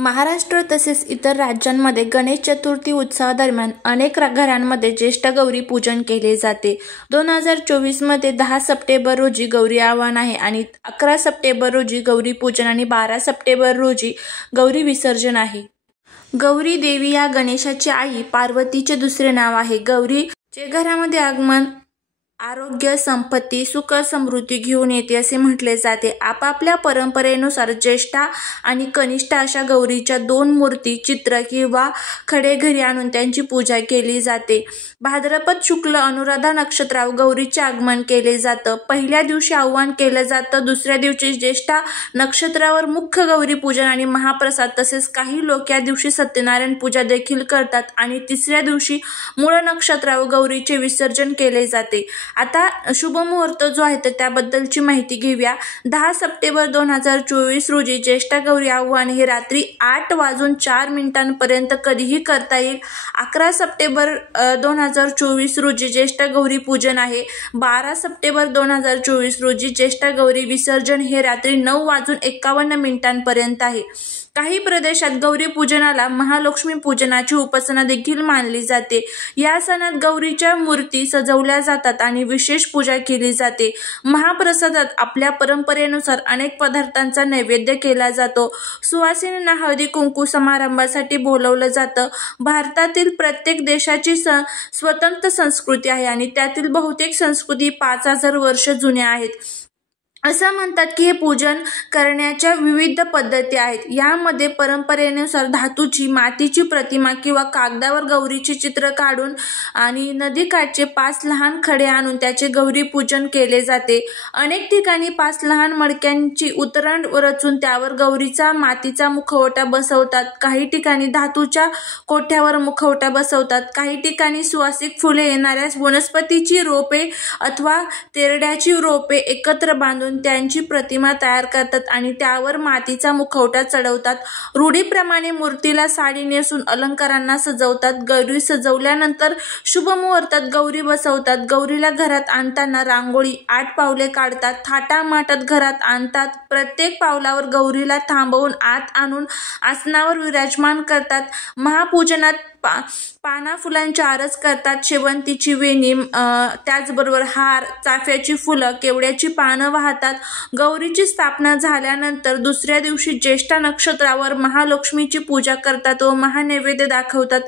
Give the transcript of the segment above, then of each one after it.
महाराष्ट्र तसेच इतर राज्यांमध्ये गणेश चतुर्थी उत्सवादरम्यान अनेक घरांमध्ये ज्येष्ठ गौरी पूजन केले जाते। 2024 मध्ये 10 सप्टेंबर रोजी गौरी आवाहन आहे आणि 11 सप्टेंबर रोजी गौरी पूजन आणि 12 सप्टेंबर रोजी गौरी विसर्जन आहे। गौरी देवी या गणेशाची आई पार्वतीचे दुसरे नाव आहे। गौरीचे घरामध्ये आगमन आरोग्य, संपत्ती, सुख, समृद्धी घेऊन येते असे म्हटले जाते। आपापल्या परंपरेनुसार ज्येष्ठा आणि कनिष्ठा अशा गौरीच्या 2 मूर्ती, चित्र किंवा खडे घरी आणून त्यांची पूजा केली जाते। भाद्रपद शुक्ल अनुराधा नक्षत्रावर गौरीचे आगमन केले जातं। पहिल्या दिवशी आवाहन केलं जातं, दुसऱ्या दिवशी ज्येष्ठा नक्षत्रावर मुख्य गौरी पूजन आणि महाप्रसाद, तसेच काही लोक या दिवशी सत्यनारायण पूजा देखील करतात आणि तिसऱ्या दिवशी मूळ नक्षत्रावर गौरीचे विसर्जन केले जाते। आता शुभ मुहूर्त जो आहे तर त्याबद्दलची माहिती घेऊया। 10 सप्टेंबर 2024 रोजी ज्येष्ठ गौरी आवाहन हे रात्री 8:04 पर्यंत कधीही करता येईल। 11 सप्टेंबर 2024 रोजी ज्येष्ठ गौरी पूजन आहे। 12 सप्टेंबर 2024 रोजी ज्येष्ठ गौरी विसर्जन हे रात्री 9:51 पर्यंत आहे। काही प्रदेशात गौरी पूजनाला महालक्ष्मी पूजनाची उपासना देखील मानली जाते। या सणात गौरीच्या मूर्ती सजवल्या जातात आणि विशेष पूजा केली जाते। महाप्रसादात आपल्या परंपरेनुसार अनेक पदार्थांचा नैवेद्य केला जातो। सुवासिनींना हळदी कुंकू समारंभासाठी बोलवलं जातं। भारतातील प्रत्येक देशाची स्वतंत्र संस्कृती आहे आणि त्यातील बहुतेक संस्कृती 5000 वर्ष जुन्या आहेत। असं म्हणतात की हे पूजन करण्याच्या विविध पद्धती आहेत। यामध्ये परंपरेनुसार धातूची, मातीची प्रतिमा किंवा कागदावर गौरीचे चित्र काढून आणि नदीकाठचे 5 लहान खडे आणून त्याचे गौरी पूजन केले जाते। अनेक ठिकाणी 5 लहान मडक्यांची उतरण रचून त्यावर गौरीचा मातीचा मुखवटा बसवतात। काही ठिकाणी धातूच्या कोठ्यावर मुखवटा बसवतात। काही ठिकाणी सुवासिक फुले येणाऱ्या वनस्पतीची रोपे अथवा तेरड्याची रोपे एकत्र बांधून त्यांची प्रतिमा तयार करतात आणि त्यावर मातीचा मुखवटा चढवतात। रूढीप्रमाणे मूर्तीला साडी नेसून अलंकारांना सजवतात। गौरी सजवल्यानंतर शुभ मुहूर्तात गौरी बसवतात। गौरीला घरात आणताना रांगोळी 8 पावले काढतात। थाटामाटात घरात आणतात। प्रत्येक पावलावर गौरीला थांबवून आत आणून आसनावर विराजमान करतात। महापूजनात पाना फुलांची आरस करतात। शेवंतीची वेणी, त्याचबरोबर हार, चाफ्याची फुलं, केवड्याची पानं वाहतात। गौरीची स्थापना झाल्यानंतर दुसऱ्या दिवशी ज्येष्ठा नक्षत्रावर महालक्ष्मीची पूजा करतात व महानैवेद्य दाखवतात।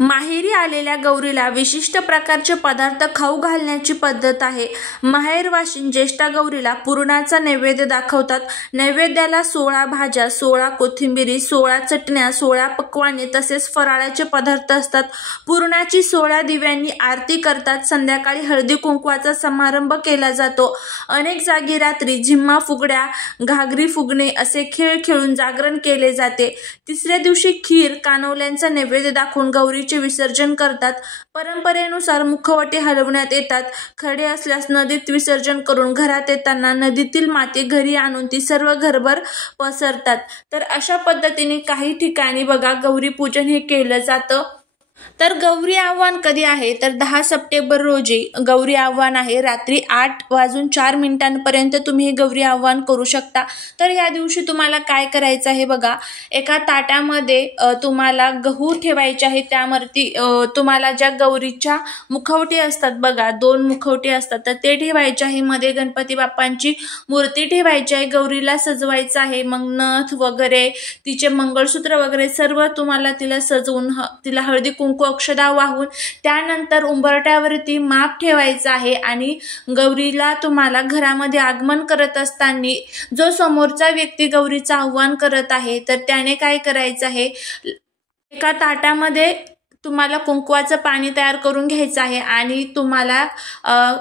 माहेरी आलेल्या गौरीला विशिष्ट प्रकारचे पदार्थ खाऊ घालण्याची पद्धत आहे। माहेरवाशीण ज्येष्ठा गौरीला पुरणाचा नैवेद्य दाखवतात। नैवेद्याला 16 भाज्या, 16 कोथिंबिरी, 16 चटण्या, 16 पक्वाने तसेच फराळाचे पदार्थ असतात। पुरणाची 16 दिव्यांनी आरती करतात। संध्याकाळी हळदी कुंकवाचा समारंभ केला जातो। अनेक जागी रात्री झिम्मा फुगड्या, घागरी फुगणे असे खेळ खेळून जागरण केले जाते। तिसऱ्या दिवशी खीर, कानवल्यांचा नैवेद्य दाखवून गौरीचे विसर्जन करतात। परंपरेनुसार मुखवटे हलवण्यात येतात। खडे असल्यास नदीत विसर्जन करून घरात येताना नदीतील माती घरी आणून ती सर्व घरभर पसरतात। तर अशा पद्धतीने काही ठिकाणी बघा गौरी पूजन हे केलं जातं। तर गौरी आव्हान कधी आहे तर 10 सप्टेंबर रोजी गौरी आव्हान आहे। रात्री 8:04 पर्यंत तुम्ही हे गौरी आव्हान करू शकता। तर या दिवशी तुम्हाला काय करायचं आहे बघा, एका ताटामध्ये तुम्हाला गहू ठेवायचे आहे। त्यावरती तुम्हाला ज्या गौरीच्या मुखवटे असतात बघा, 2 मुखवटे असतात तर ते ठेवायचे आहे। मध्ये गणपती बाप्पांची मूर्ती ठेवायची आहे। गौरीला सजवायचं आहे। मग नथ वगैरे, तिचे मंगळसूत्र वगैरे सर्व तुम्हाला तिला सजवून तिला हळदी कुंकू अक्षदा वाहून त्यानंतर उंबरठ्यावरती माप ठेवायचं आहे आणि गौरीला तुम्हाला घरामध्ये आगमन करत असताना जो समोरचा व्यक्ती गौरीचं आव्हान करत आहे तर त्याने काय करायचं आहे, एका ताटामध्ये तुम्हाला कुंकवाचं पाणी तयार करून घ्यायचं आहे आणि तुम्हाला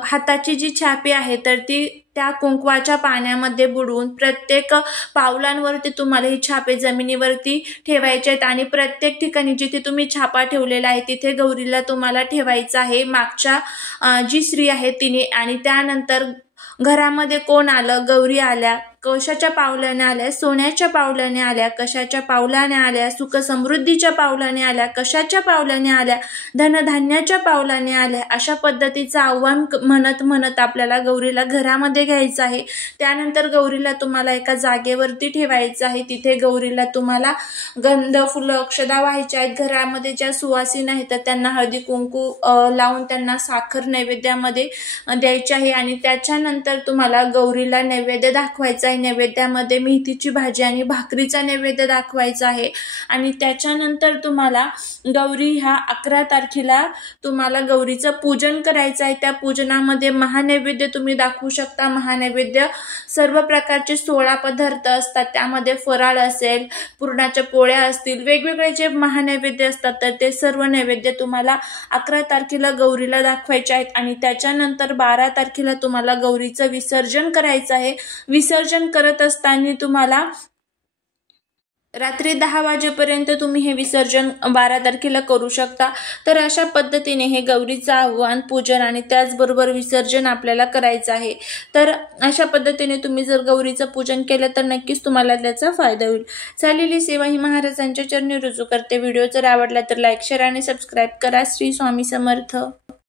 हाताची जी छापी आहे तर ती त्या कुंकवाच्या पाण्यामध्ये बुडवून प्रत्येक पावलांवरती तुम्हाला ही छापे जमिनीवरती ठेवायचे आहेत आणि प्रत्येक ठिकाणी जिथे तुम्ही छापा ठेवलेला आहे तिथे गौरीला तुम्हाला ठेवायचं आहे, मागच्या जी स्त्री आहे तिने। आणि त्यानंतर घरामध्ये कोण आलं, गौरी आल्या कशाच्या पावलाने आल्या, सोन्याच्या पावलाने आल्या, कशाच्या पावलाने आल्या, सुख समृद्धीच्या पावलाने आल्या, कशाच्या पावलाने आल्या, धनधान्याच्या पावलाने आल्या, अशा पद्धतीचं आव्हान म्हणत म्हणत आपल्याला गौरीला घरामध्ये घ्यायचं आहे। त्यानंतर गौरीला तुम्हाला एका जागेवरती ठेवायचं आहे। तिथे गौरीला तुम्हाला गंध, फुलं, अक्षदा व्हायच्या आहेत। घरामध्ये ज्या सुवासीन आहेत तर त्यांना हळदी कुंकू लावून त्यांना साखर नैवेद्यामध्ये द्यायची आहे आणि त्याच्यानंतर तुम्हाला गौरीला नैवेद्य दाखवायचा आहे। नैवेद्यामध्ये मेथीची भाजी आणि भाकरीचा नैवेद्य दाखवायचा आहे आणि त्याच्यानंतर तुम्हाला गौरी ह्या 11 तारखेला तुम्हाला गौरीचं पूजन करायचं आहे। त्या पूजनामध्ये महानैवेद्य तुम्ही दाखवू शकता। महानैवेद्य सर्व प्रकारचे 16 पदार्थ असतात, त्यामध्ये फराळ असेल, पुरणाच्या पोळ्या असतील, वेगवेगळे जे महानैवेद्य असतात तर ते सर्व नैवेद्य तुम्हाला 11 तारखेला गौरीला दाखवायचे आहेत आणि त्याच्यानंतर 12 तारखेला तुम्हाला गौरीचं विसर्जन करायचं आहे। विसर्जन करत असताना तुम्हाला रात्री 10 वाजेपर्यंत तुम्ही हे विसर्जन 12 तारखेला करू शकता। तर अशा पद्धतीने हे गौरीचं आव्हान, पूजन आणि त्याचबरोबर विसर्जन आपल्याला करायचं आहे। तर अशा पद्धतीने तुम्ही जर गौरीचं पूजन केलं तर नक्कीच तुम्हाला त्याचा फायदा होईल। चाललेली सेवा ही महाराजांच्या चरणी रुजू करते। व्हिडिओ जर आवडला तर लाईक, शेअर आणि सबस्क्राईब करा। श्री स्वामी समर्थ।